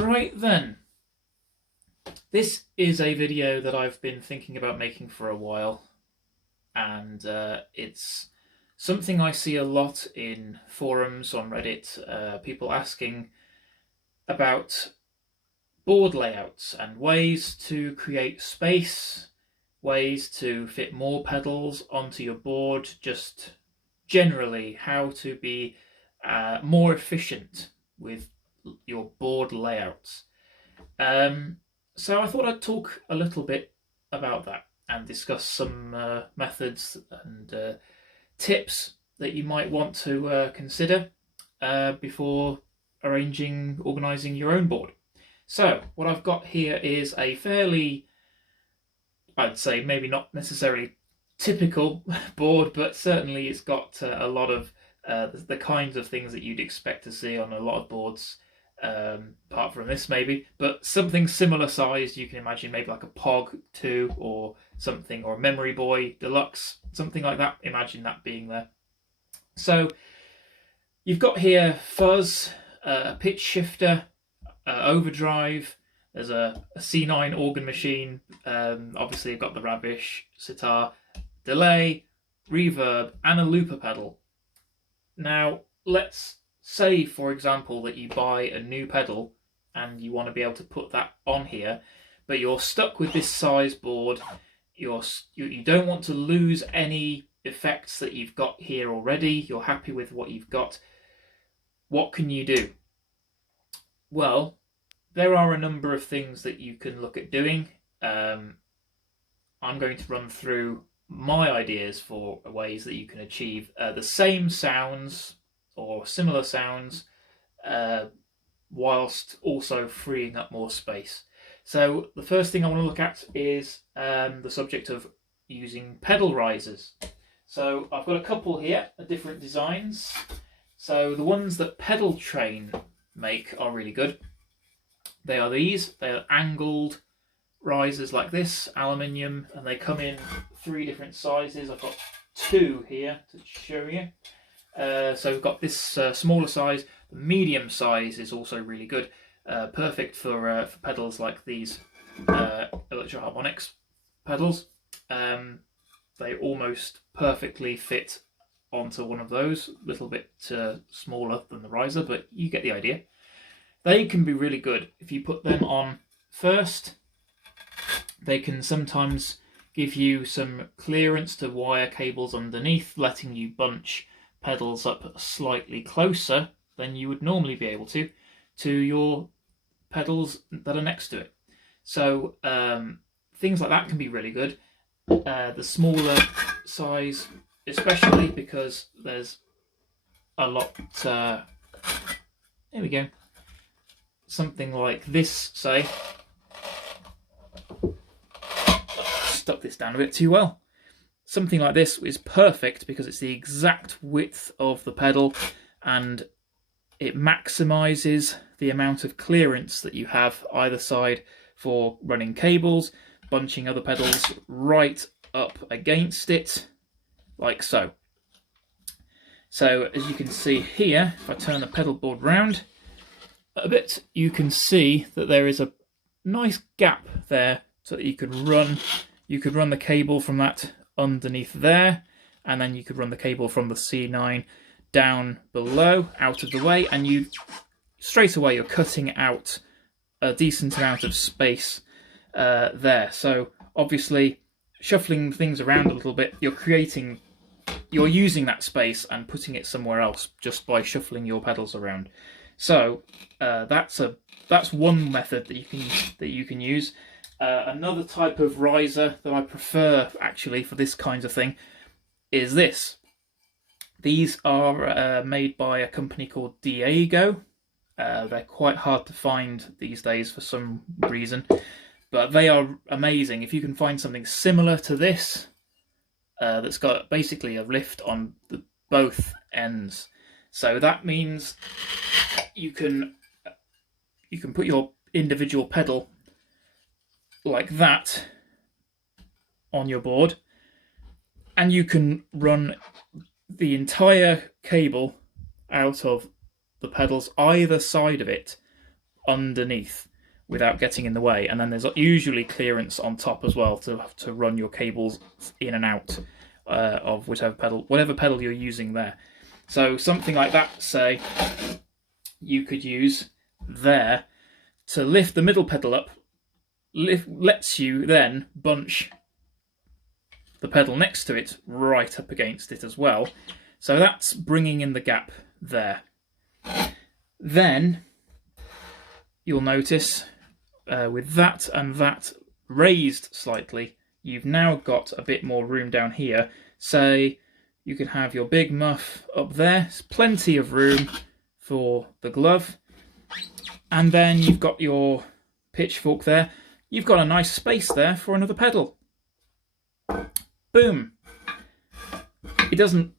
Right then, this is a video that I've been thinking about making for a while, and it's something I see a lot in forums on Reddit, people asking about board layouts and ways to create space, ways to fit more pedals onto your board, just generally how to be more efficient with your board layouts. So I thought I'd talk a little bit about that and discuss some methods and tips that you might want to consider before organising your own board. So what I've got here is a fairly, I'd say maybe not necessarily typical board, but certainly it's got a lot of the kinds of things that you'd expect to see on a lot of boards, apart from this maybe, but something similar size. You can imagine maybe like a POG 2 or something, or a Memory Boy Deluxe, something like that. Imagine that being there. So you've got here fuzz, a pitch shifter, overdrive, there's a C9 organ machine, obviously you've got the Ravish sitar, delay, reverb, and a looper pedal. Now let's say, for example, that you buy a new pedal and you want to be able to put that on here, but you're stuck with this size board. You don't want to lose any effects that you've got here already. You're happy with what you've got. What can you do? Well, there are a number of things that you can look at doing. I'm going to run through my ideas for ways that you can achieve the same sounds or similar sounds whilst also freeing up more space. So the first thing I want to look at is the subject of using pedal risers. So I've got a couple here, different designs. So the ones that Pedal Train make are really good. They are these. They are angled risers like this, aluminium, and they come in 3 different sizes. I've got 2 here to show you. So we've got this smaller size. The medium size is also really good, perfect for pedals like these Electro Harmonix pedals. They almost perfectly fit onto one of those, a little bit smaller than the riser, but you get the idea. They can be really good if you put them on first. They can sometimes give you some clearance to wire cables underneath, letting you bunch pedals up slightly closer than you would normally be able to your pedals that are next to it. So things like that can be really good. The smaller size especially, because there's a lot, there we go, something like this, say, stuck this down a bit too well. Something like this is perfect because it's the exact width of the pedal and it maximizes the amount of clearance that you have either side for running cables, bunching other pedals right up against it, like so. So as you can see here, if I turn the pedal board round a bit, you can see that there is a nice gap there so that you could run the cable from that underneath there, and then you could run the cable from the C9 down below, out of the way, and you straight away you're cutting out a decent amount of space there. So obviously shuffling things around a little bit, you're using that space and putting it somewhere else just by shuffling your pedals around. So that's one method that you can use. Another type of riser that I prefer actually for this kind of thing is this. These are made by a company called Diego. They're quite hard to find these days for some reason, but they are amazing. If you can find something similar to this, that's got basically a lift on both ends. So that means you can put your individual pedal like that on your board, and you can run the entire cable out of the pedals either side of it underneath without getting in the way, and then there's usually clearance on top as well to run your cables in and out of whatever pedal you're using there. So something like that, say, you could use there to lift the middle pedal up, lets you then bunch the pedal next to it right up against it as well. So that's bringing in the gap there. Then you'll notice with that and that raised slightly, you've now got a bit more room down here. Say you can have your big muff up there. There's plenty of room for the glove. And then you've got your pitchfork there. You've got a nice space there for another pedal. Boom. It doesn't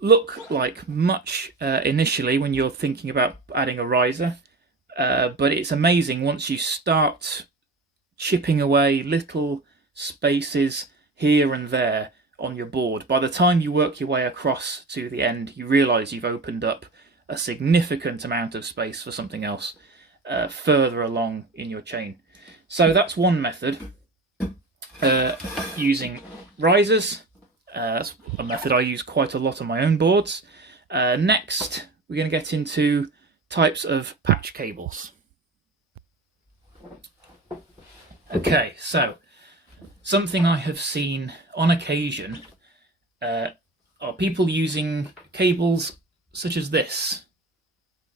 look like much initially when you're thinking about adding a riser, but it's amazing once you start chipping away little spaces here and there on your board. By the time you work your way across to the end, you realise you've opened up a significant amount of space for something else further along in your chain. So that's one method, using risers. That's a method I use quite a lot on my own boards. Next, we're going to get into types of patch cables. Okay, so something I have seen on occasion are people using cables such as this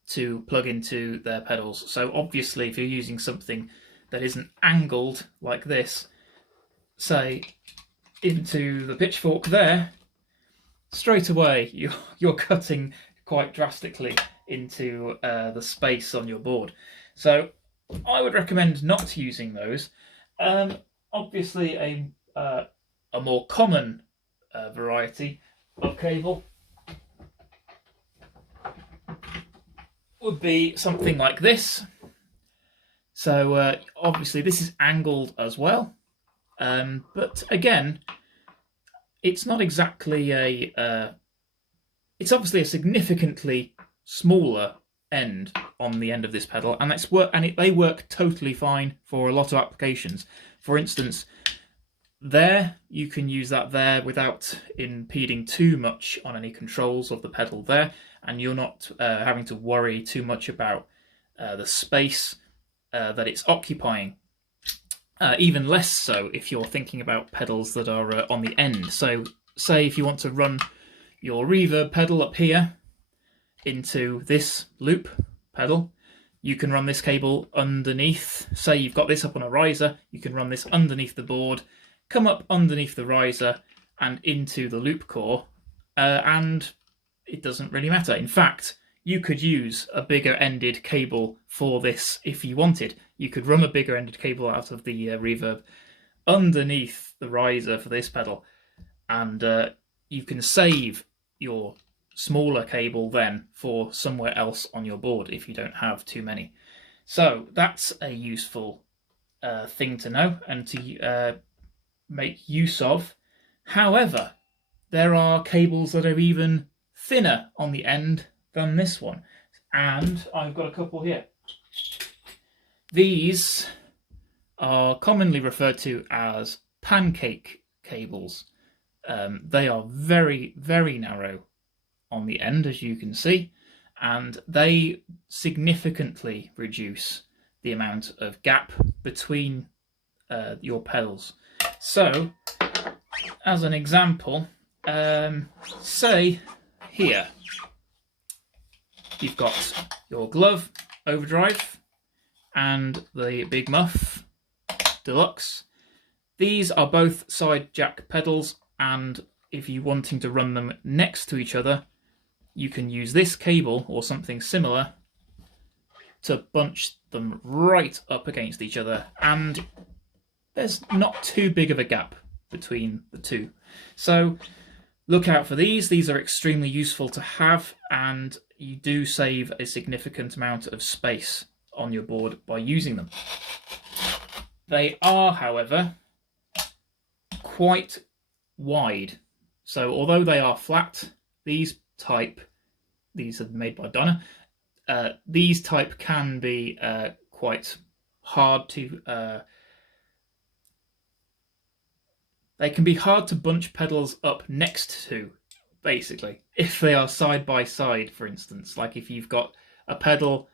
to plug into their pedals. So obviously if you're using something that isn't angled like this, say into the pitchfork there, straight away you're cutting quite drastically into the space on your board. So I would recommend not using those. Obviously a more common variety of cable would be something like this. So obviously this is angled as well, but again, it's not exactly it's obviously a significantly smaller end on the end of this pedal, and they work totally fine for a lot of applications. For instance, there you can use that there without impeding too much on any controls of the pedal there, and you're not having to worry too much about the space that it's occupying. Even less so if you're thinking about pedals that are on the end. So say if you want to run your reverb pedal up here into this loop pedal, you can run this cable underneath. Say you've got this up on a riser, you can run this underneath the board, come up underneath the riser and into the loop core, and it doesn't really matter. In fact, you could use a bigger ended cable for this if you wanted. You could run a bigger ended cable out of the reverb underneath the riser for this pedal, and you can save your smaller cable then for somewhere else on your board if you don't have too many. So that's a useful thing to know and to make use of. However, there are cables that are even thinner on the end than this one, and I've got a couple here. These are commonly referred to as pancake cables. They are very, very narrow on the end, as you can see, and they significantly reduce the amount of gap between your pedals. So, as an example, say here, you've got your glove overdrive and the big muff deluxe. These are both side jack pedals, and if you're wanting to run them next to each other, you can use this cable or something similar to bunch them right up against each other, and there's not too big of a gap between the two. So look out for these. These are extremely useful to have, and you do save a significant amount of space on your board by using them. They are, however, quite wide. So although they are flat, these are made by Donna, these type can be quite hard to they can be hard to bunch pedals up next to, basically, if they are side by side, for instance. Like if you've got a pedal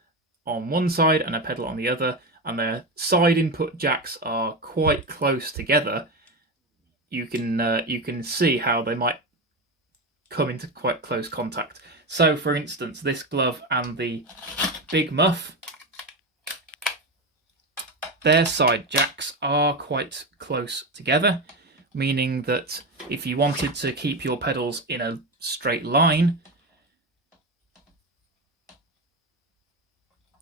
on one side and a pedal on the other, and their side input jacks are quite close together, you can see how they might come into quite close contact. So, for instance, this glove and the big muff, their side jacks are quite close together, meaning that if you wanted to keep your pedals in a straight line,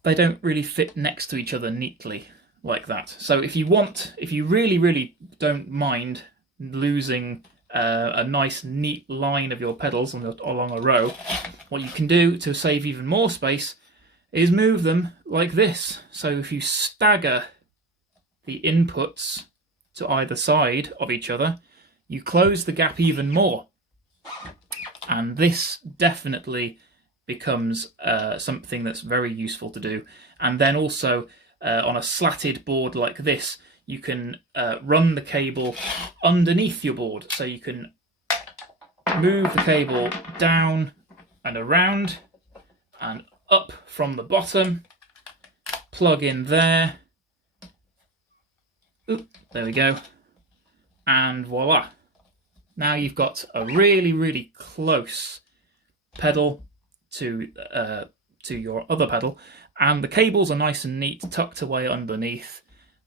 they don't really fit next to each other neatly like that. So if you really don't mind losing a nice neat line of your pedals along a row, what you can do to save even more space is move them like this. So if you stagger the inputs to either side of each other, you close the gap even more. And this definitely becomes something that's very useful to do. And then also on a slatted board like this, you can run the cable underneath your board. So you can move the cable down and around and up from the bottom, plug in there. Oop, there we go. And voila. Now you've got a really close pedal to your other pedal, and the cables are nice and neat, tucked away underneath,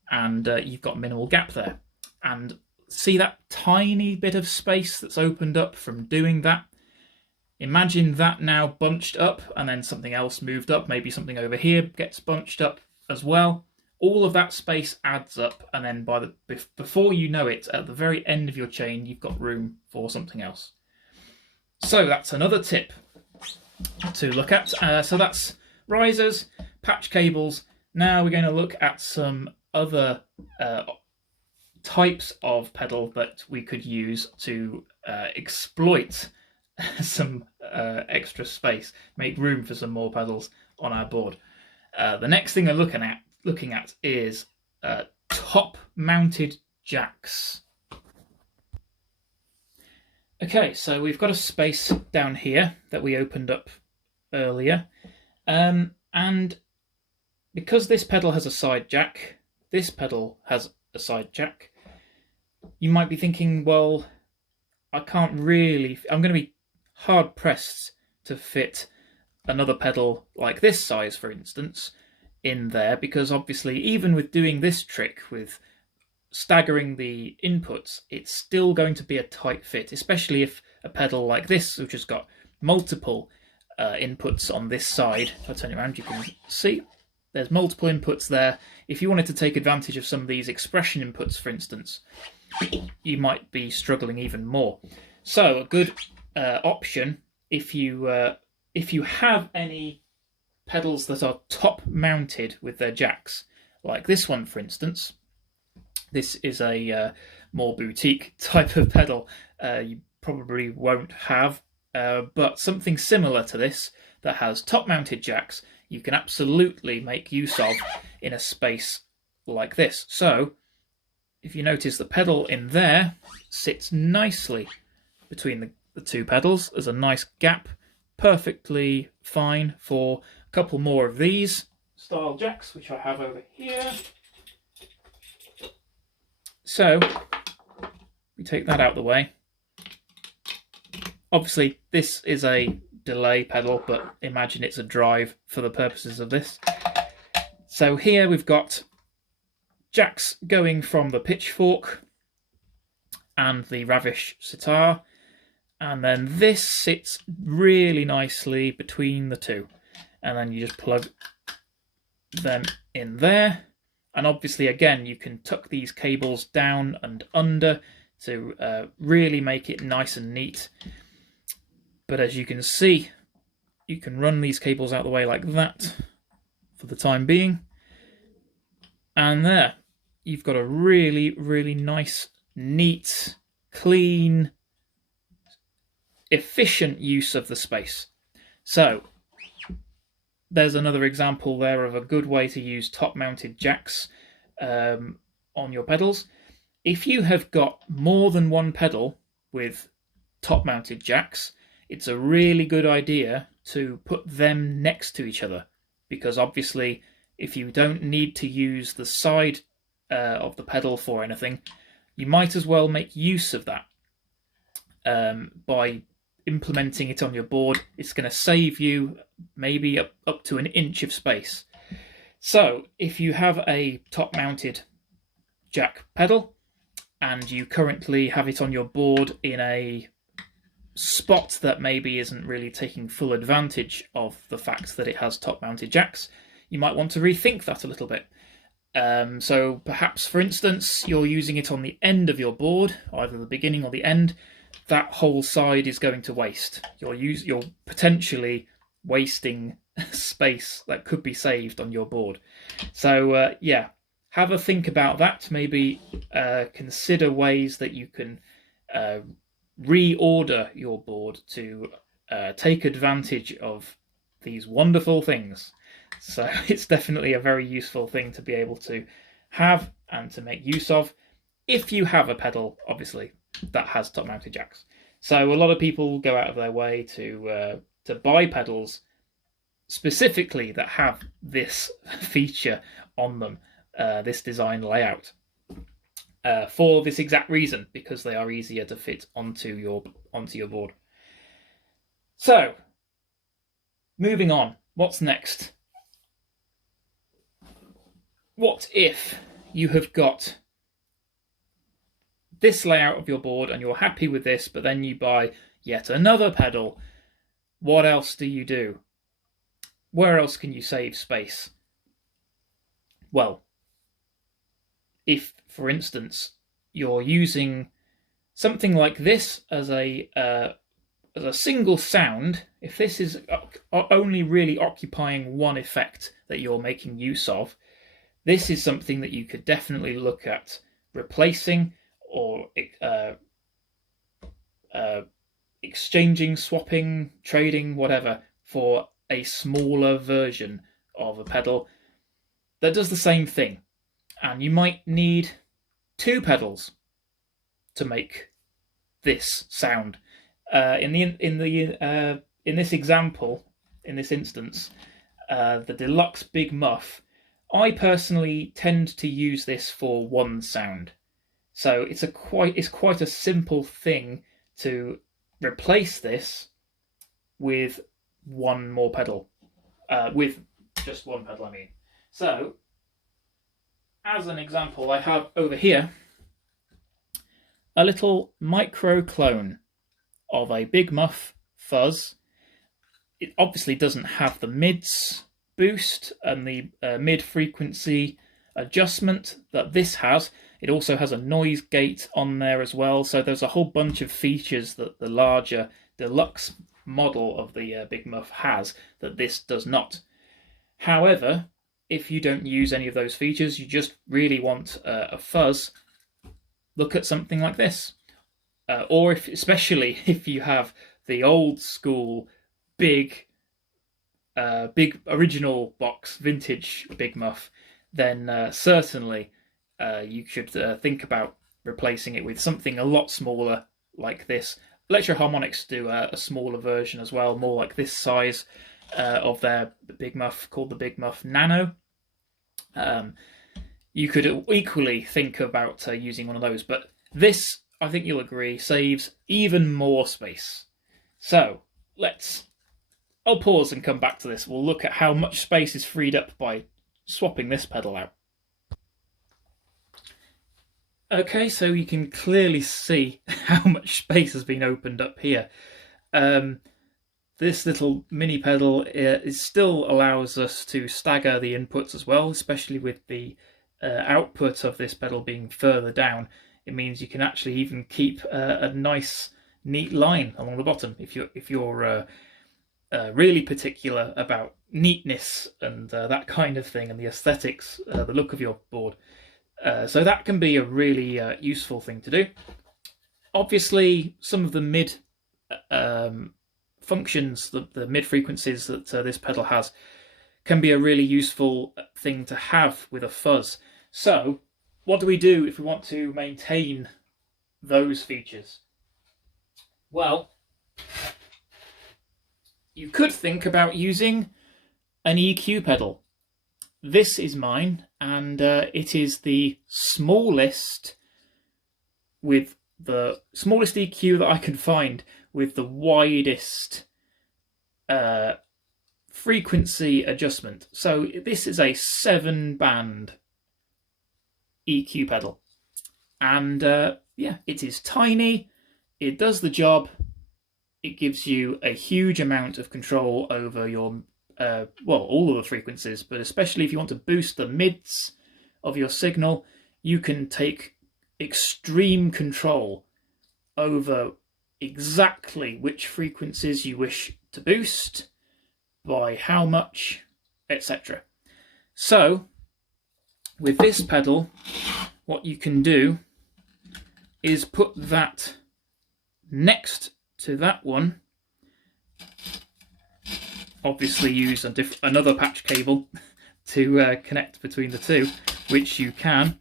and you've got minimal gap there. And see that tiny bit of space that's opened up from doing that? Imagine that now bunched up, and then something else moved up, maybe something over here gets bunched up as well. All of that space adds up, and then before you know it, at the very end of your chain, you've got room for something else. So that's another tip to look at. So that's risers, patch cables. Now we're going to look at some other types of pedal that we could use to exploit some extra space, make room for some more pedals on our board. The next thing we're looking at is top-mounted jacks. Okay, so we've got a space down here that we opened up earlier, and because this pedal has a side jack, this pedal has a side jack, you might be thinking, well, I'm going to be hard-pressed to fit another pedal like this size, for instance, in there, because obviously even with doing this trick with staggering the inputs, it's still going to be a tight fit, especially if a pedal like this, which has got multiple inputs on this side. If I turn it around, you can see there's multiple inputs there. If you wanted to take advantage of some of these expression inputs, for instance, you might be struggling even more. So a good option, if you have any pedals that are top mounted with their jacks, like this one, for instance. This is a more boutique type of pedal you probably won't have, but something similar to this that has top mounted jacks you can absolutely make use of in a space like this. So if you notice, the pedal in there sits nicely between the two pedals. There's a nice gap, perfectly fine for a couple more of these style jacks, which I have over here. So we take that out of the way. Obviously this is a delay pedal, but imagine it's a drive for the purposes of this. So here we've got jacks going from the pitchfork and the Ravish sitar, and then this sits really nicely between the two, and then you just plug them in there. And obviously again you can tuck these cables down and under to really make it nice and neat. But as you can see, you can run these cables out of the way like that for the time being, and there you've got a really nice, neat, clean, efficient use of the space. So there's another example there of a good way to use top-mounted jacks on your pedals. If you have got more than one pedal with top-mounted jacks, it's a really good idea to put them next to each other, because obviously if you don't need to use the side of the pedal for anything, you might as well make use of that by implementing it on your board. It's going to save you maybe up to an inch of space. So if you have a top-mounted jack pedal and you currently have it on your board in a spot that maybe isn't really taking full advantage of the fact that it has top-mounted jacks, you might want to rethink that a little bit. So perhaps, for instance, you're using it on the end of your board, either the beginning or the end. That whole side is going to waste. You're potentially wasting space that could be saved on your board. So yeah, have a think about that. Maybe consider ways that you can reorder your board to take advantage of these wonderful things. So it's definitely a very useful thing to be able to have and to make use of if you have a pedal, obviously, that has top-mounted jacks. So a lot of people go out of their way to buy pedals specifically that have this feature on them, this design layout, for this exact reason, because they are easier to fit onto your board. So, moving on, what's next? What if you have got this layout of your board and you're happy with this, but then you buy yet another pedal? What else do you do? Where else can you save space? Well, if, for instance, you're using something like this as a single sound, if this is only really occupying one effect that you're making use of, this is something that you could definitely look at replacing or exchanging, swapping, trading, whatever, for a smaller version of a pedal that does the same thing. And you might need two pedals to make this sound. In this example, in this instance, the Deluxe Big Muff, I personally tend to use this for one sound. So it's quite a simple thing to replace this with one more pedal, with just one pedal, I mean. So, as an example, I have over here a little micro clone of a Big Muff fuzz. It obviously doesn't have the mids boost and the mid frequency adjustment that this has. It also has a noise gate on there as well, so there's a whole bunch of features that the larger deluxe model of the Big Muff has that this does not. However, if you don't use any of those features, you just really want a fuzz, look at something like this. Or especially if you have the old school big original box vintage Big Muff, then certainly you should think about replacing it with something a lot smaller like this. Electro Harmonics do a smaller version as well, more like this size of their Big Muff, called the Big Muff Nano. You could equally think about using one of those, but this, I think you'll agree, saves even more space. So I'll pause and come back to this. We'll look at how much space is freed up by swapping this pedal out. Okay, so you can clearly see how much space has been opened up here. This little mini pedal still allows us to stagger the inputs as well, especially with the output of this pedal being further down. It means you can actually even keep a nice, neat line along the bottom if you're really particular about neatness and that kind of thing, and the aesthetics, the look of your board. So that can be a really useful thing to do. Obviously, some of the mid functions, the mid frequencies that this pedal has, can be a really useful thing to have with a fuzz. So what do we do if we want to maintain those features? Well, you could think about using an EQ pedal. This is mine, and it is the smallest, with the smallest EQ that I can find, with the widest frequency adjustment. So this is a 7-band EQ pedal, and yeah, it is tiny, it does the job, it gives you a huge amount of control over your well, all of the frequencies, but especially if you want to boost the mids of your signal, you can take extreme control over exactly which frequencies you wish to boost, by how much, etc. So with this pedal, what you can do is put that next to that one, obviously use another patch cable to connect between the two, which you can,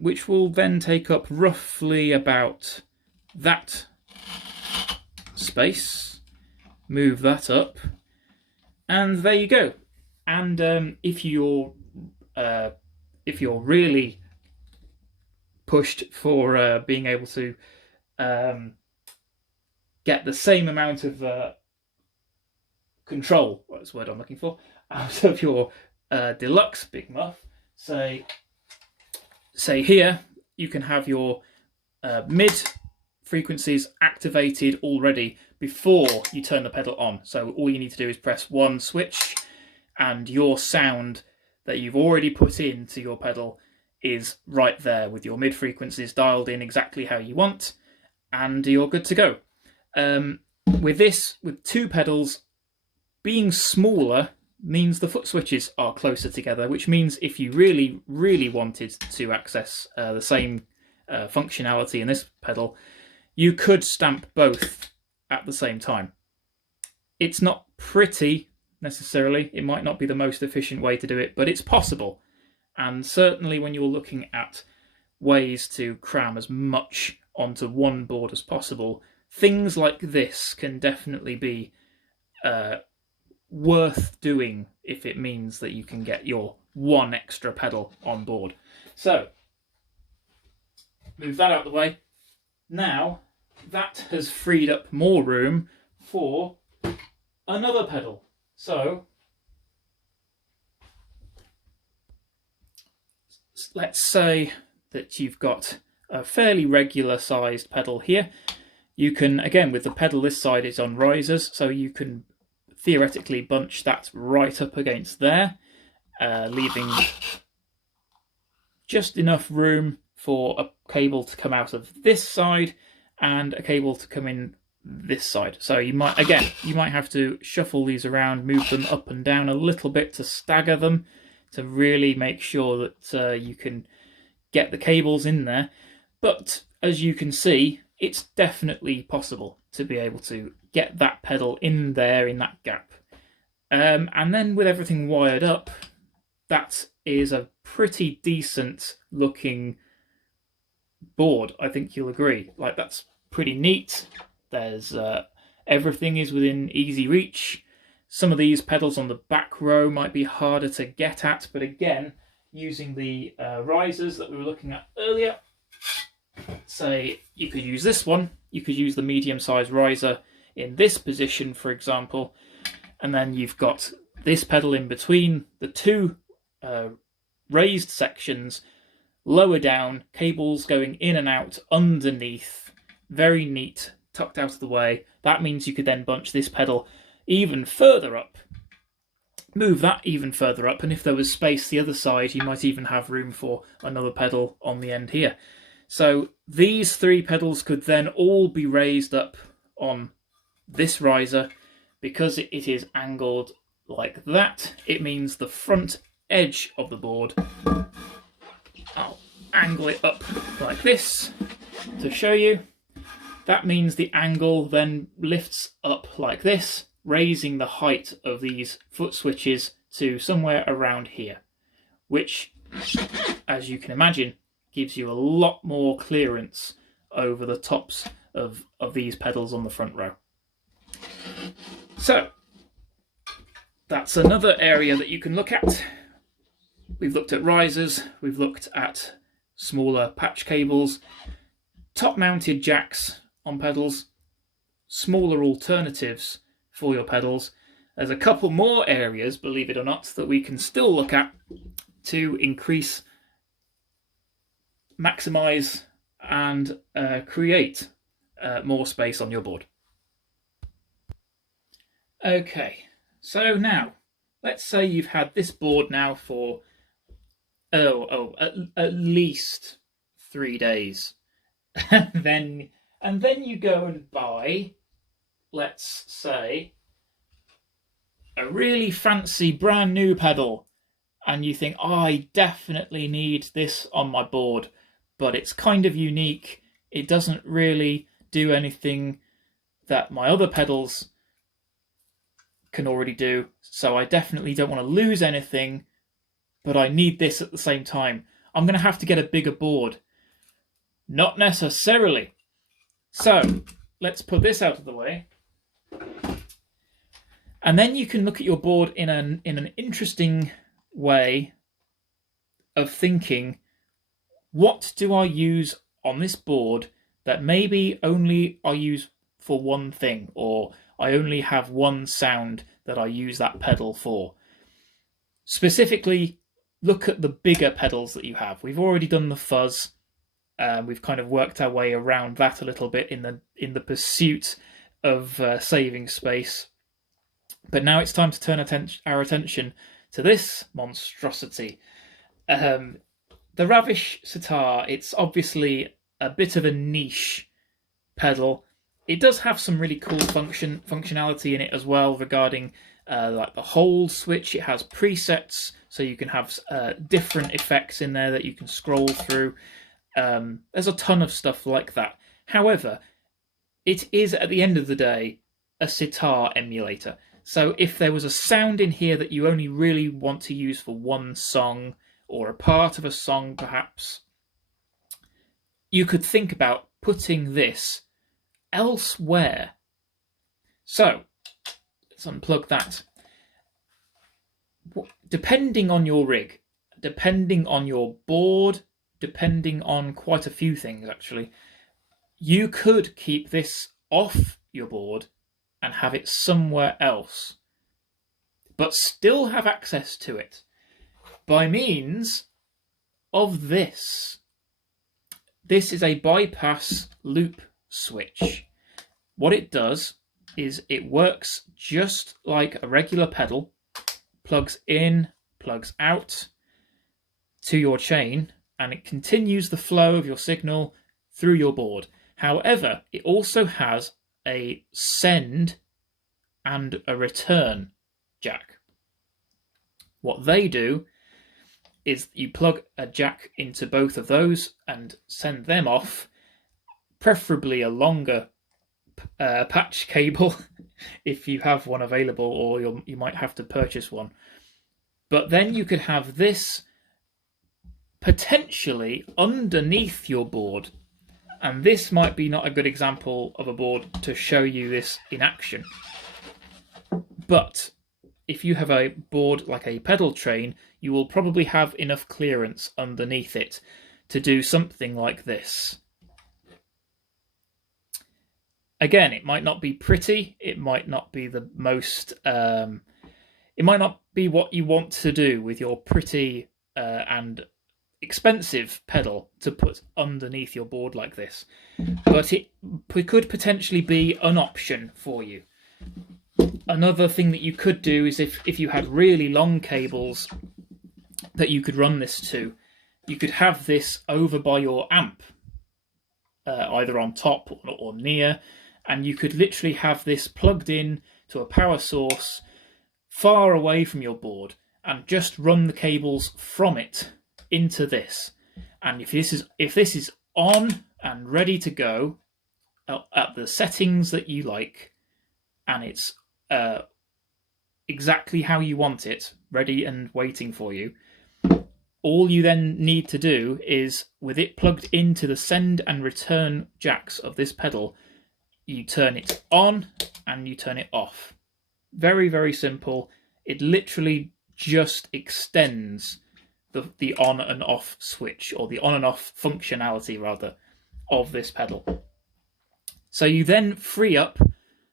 which will then take up roughly about that space. Move that up, and there you go. And if you're really pushed for being able to get the same amount of control, what's the word I'm looking for, out of your deluxe Big Muff, say here, you can have your mid frequencies activated already before you turn the pedal on. So all you need to do is press one switch, and your sound that you've already put into your pedal is right there with your mid frequencies dialed in exactly how you want, and you're good to go. With this, with two pedals, being smaller means the foot switches are closer together, which means if you really, really wanted to access the same functionality in this pedal, you could stamp both at the same time. It's not pretty, necessarily. It might not be the most efficient way to do it, but it's possible. And certainly when you're looking at ways to cram as much onto one board as possible, things like this can definitely be worth doing if it means that you can get your one extra pedal on board. So, move that out of the way. Now, that has freed up more room for another pedal. So, let's say that you've got a fairly regular sized pedal here. You can, again, with the pedal this side is on risers, so you can theoretically bunch that right up against there, leaving just enough room for a cable to come out of this side and a cable to come in this side. So you might have to shuffle these around, move them up and down a little bit to stagger them, to really make sure that you can get the cables in there. But as you can see, it's definitely possible to be able to get that pedal in there, in that gap. And then with everything wired up, that is a pretty decent looking board, I think you'll agree. Like, that's pretty neat. There's everything is within easy reach. Some of these pedals on the back row might be harder to get at, but again, using the risers that we were looking at earlier, say you could use this one, you could use the medium-sized riser in this position, for example, and then you've got this pedal in between the two raised sections, lower down, cables going in and out underneath, very neat, tucked out of the way. That means you could then bunch this pedal even further up, move that even further up, and if there was space the other side, you might even have room for another pedal on the end here. So these three pedals could then all be raised up on this riser. Because it is angled like that, it means the front edge of the board, I'll angle it up like this to show you. That means the angle then lifts up like this, raising the height of these foot switches to somewhere around here, which, as you can imagine, gives you a lot more clearance over the tops of these pedals on the front row. So that's another area that you can look at. We've looked at risers, we've looked at smaller patch cables, top-mounted jacks on pedals, smaller alternatives for your pedals. There's a couple more areas, believe it or not, that we can still look at to increase, maximize, and create more space on your board. Okay, so now let's say you've had this board now for at least 3 days, and then you go and buy, let's say, a really fancy brand new pedal, and you think, oh, I definitely need this on my board, but it's kind of unique. It doesn't really do anything that my other pedals can already do, so I definitely don't want to lose anything, but I need this at the same time. I'm going to have to get a bigger board. Not necessarily. So let's put this out of the way. And then you can look at your board in an interesting way of thinking, what do I use on this board that maybe only I use for one thing, or I only have one sound that I use that pedal for? Specifically, look at the bigger pedals that you have. We've already done the fuzz. We've kind of worked our way around that a little bit in the pursuit of saving space. But now it's time to turn our attention to this monstrosity. The Ravish sitar, it's obviously a bit of a niche pedal. It does have some really cool functionality in it as well regarding like the hold switch. It has presets, so you can have different effects in there that you can scroll through. There's a ton of stuff like that. However, it is, at the end of the day, a sitar emulator. So if there was a sound in here that you only really want to use for one song, or a part of a song perhaps, you could think about putting this elsewhere. So let's unplug that. Depending on your rig, depending on your board, depending on quite a few things actually, you could keep this off your board and have it somewhere else, but still have access to it by means of this. This is a bypass loop switch. What it does is it works just like a regular pedal, plugs in, plugs out to your chain, and it continues the flow of your signal through your board. However, it also has a send and a return jack. What they do is you plug a jack into both of those and send them off, preferably a longer patch cable if you have one available, or you might have to purchase one. But then you could have this potentially underneath your board, and this might be not a good example of a board to show you this in action, but if you have a board like a pedal train, you will probably have enough clearance underneath it to do something like this. Again, it might not be pretty, it might not be the most, it might not be what you want to do with your pretty and expensive pedal to put underneath your board like this, but it could potentially be an option for you. Another thing that you could do is if you had really long cables that you could run this to, you could have this over by your amp, either on top or near, and you could literally have this plugged in to a power source far away from your board and just run the cables from it into this. And if this is on and ready to go at the settings that you like, and it's exactly how you want it, ready and waiting for you. All you then need to do is, with it plugged into the send and return jacks of this pedal, you turn it on and you turn it off. Very, very simple. It literally just extends the on and off switch, or the on and off functionality, rather, of this pedal. So you then free up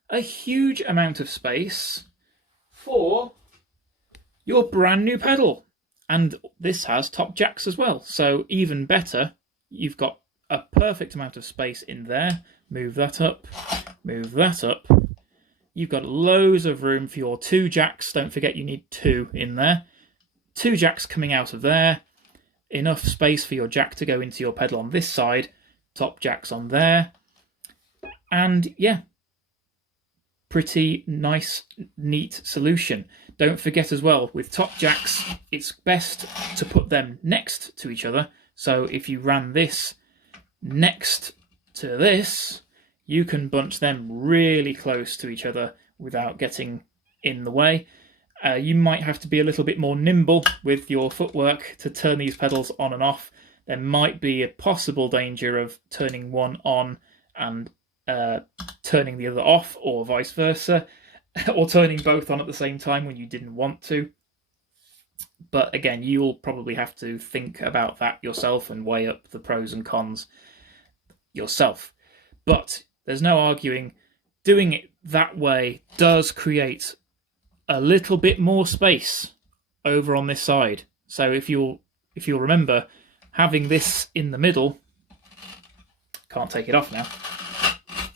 a huge amount of space for your brand new pedal. And this has top jacks as well. So even better, you've got a perfect amount of space in there. Move that up, move that up. You've got loads of room for your 2 jacks. Don't forget you need 2 in there. 2 jacks coming out of there. Enough space for your jack to go into your pedal on this side. Top jacks on there. And yeah, pretty nice, neat solution. Don't forget as well, with top jacks, it's best to put them next to each other. So if you ran this next to this, you can bunch them really close to each other without getting in the way. You might have to be a little bit more nimble with your footwork to turn these pedals on and off. There might be a possible danger of turning one on and turning the other off, or vice versa, or turning both on at the same time when you didn't want to. But again, you'll probably have to think about that yourself and weigh up the pros and cons yourself. But there's no arguing, doing it that way does create a little bit more space over on this side. So if you'll remember, having this in the middle, can't take it off now.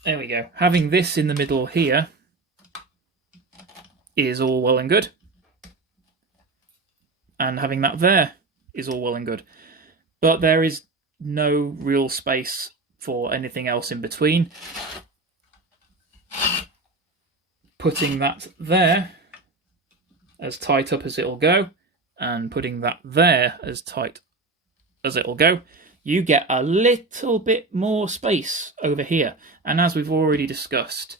There we go. Having this in the middle here is all well and good. And having that there is all well and good. But there is no real space for anything else in between. Putting that there as tight up as it'll go, and putting that there as tight as it'll go, you get a little bit more space over here. And as we've already discussed,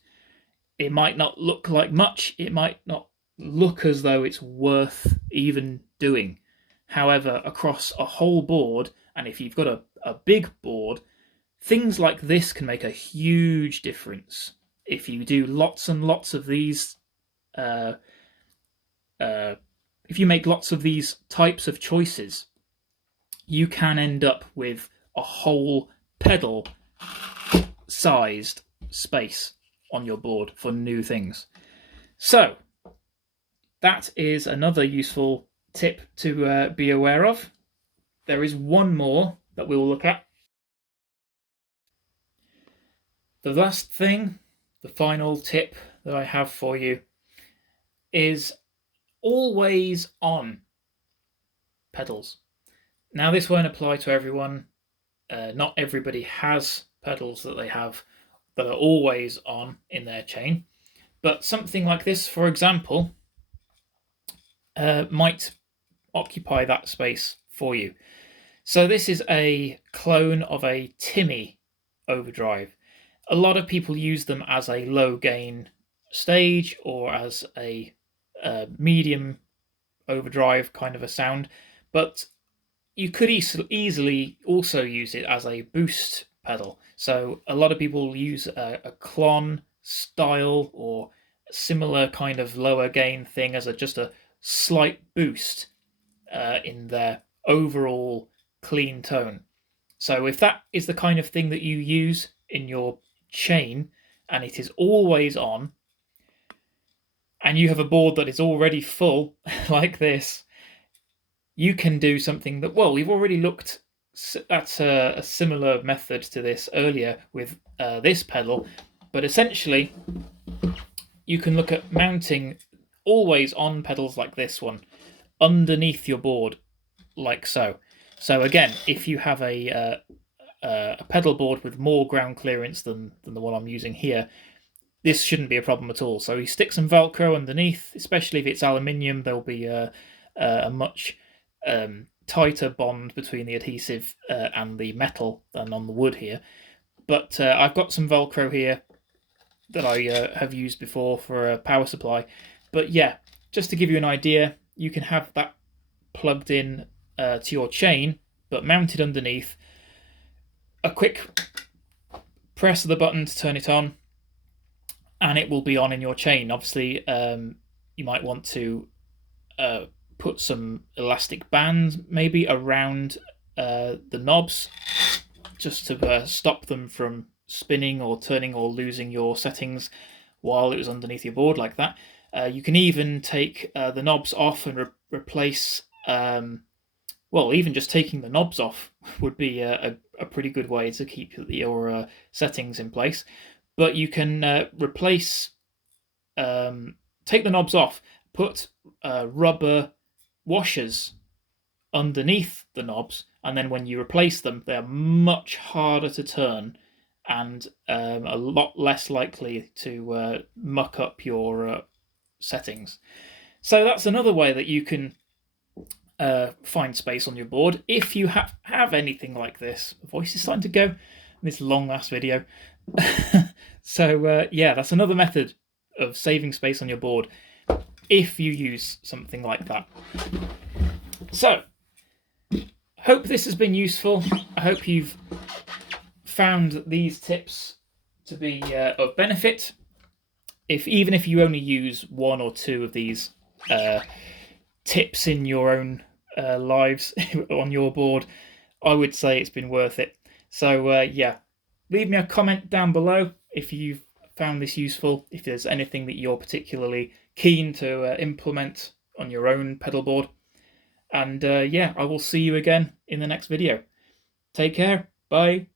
it might not look like much, it might not look as though it's worth even doing. However, across a whole board, and if you've got a big board, things like this can make a huge difference. If you do lots and lots of these, if you make lots of these types of choices, you can end up with a whole pedal sized space on your board for new things. So that is another useful tip to be aware of. There is one more that we will look at. The last thing, the final tip that I have for you, is always on pedals. Now, this won't apply to everyone. Not everybody has pedals that they have that are always on in their chain. But something like this, for example, might occupy that space for you. So this is a clone of a Timmy overdrive. A lot of people use them as a low gain stage or as a medium overdrive kind of a sound, but you could easily also use it as a boost pedal. So a lot of people use a clon style or similar kind of lower gain thing as just a slight boost in their overall clean tone. So if that is the kind of thing that you use in your chain and it is always on, and you have a board that is already full like this, you can do something that, well, we've already looked at a similar method to this earlier with this pedal, but essentially you can look at mounting always on pedals like this one underneath your board, like so. So again, if you have a pedal board with more ground clearance than the one I'm using here, this shouldn't be a problem at all. So you stick some Velcro underneath, especially if it's aluminium. There'll be a much tighter bond between the adhesive and the metal than on the wood here. But I've got some Velcro here that I have used before for a power supply. But yeah, just to give you an idea, you can have that plugged in to your chain, but mounted underneath. A quick press of the button to turn it on, and it will be on in your chain. Obviously, you might want to put some elastic bands maybe around the knobs, just to stop them from spinning or turning or losing your settings while it was underneath your board like that. You can even take the knobs off and replace. Well, even just taking the knobs off would be a pretty good way to keep your settings in place. But you can replace, take the knobs off, put rubber washers underneath the knobs, and then when you replace them, they're much harder to turn and a lot less likely to muck up your settings. So that's another way that you can find space on your board if you have anything like this. The voice is starting to go in this long last video. So yeah, that's another method of saving space on your board if you use something like that. So hope this has been useful. I hope you've found these tips to be of benefit. Even if you only use one or two of these tips in your own lives on your board, I would say it's been worth it. So yeah, leave me a comment down below if you've found this useful, if there's anything that you're particularly keen to implement on your own pedal board. And yeah, I will see you again in the next video. Take care. Bye.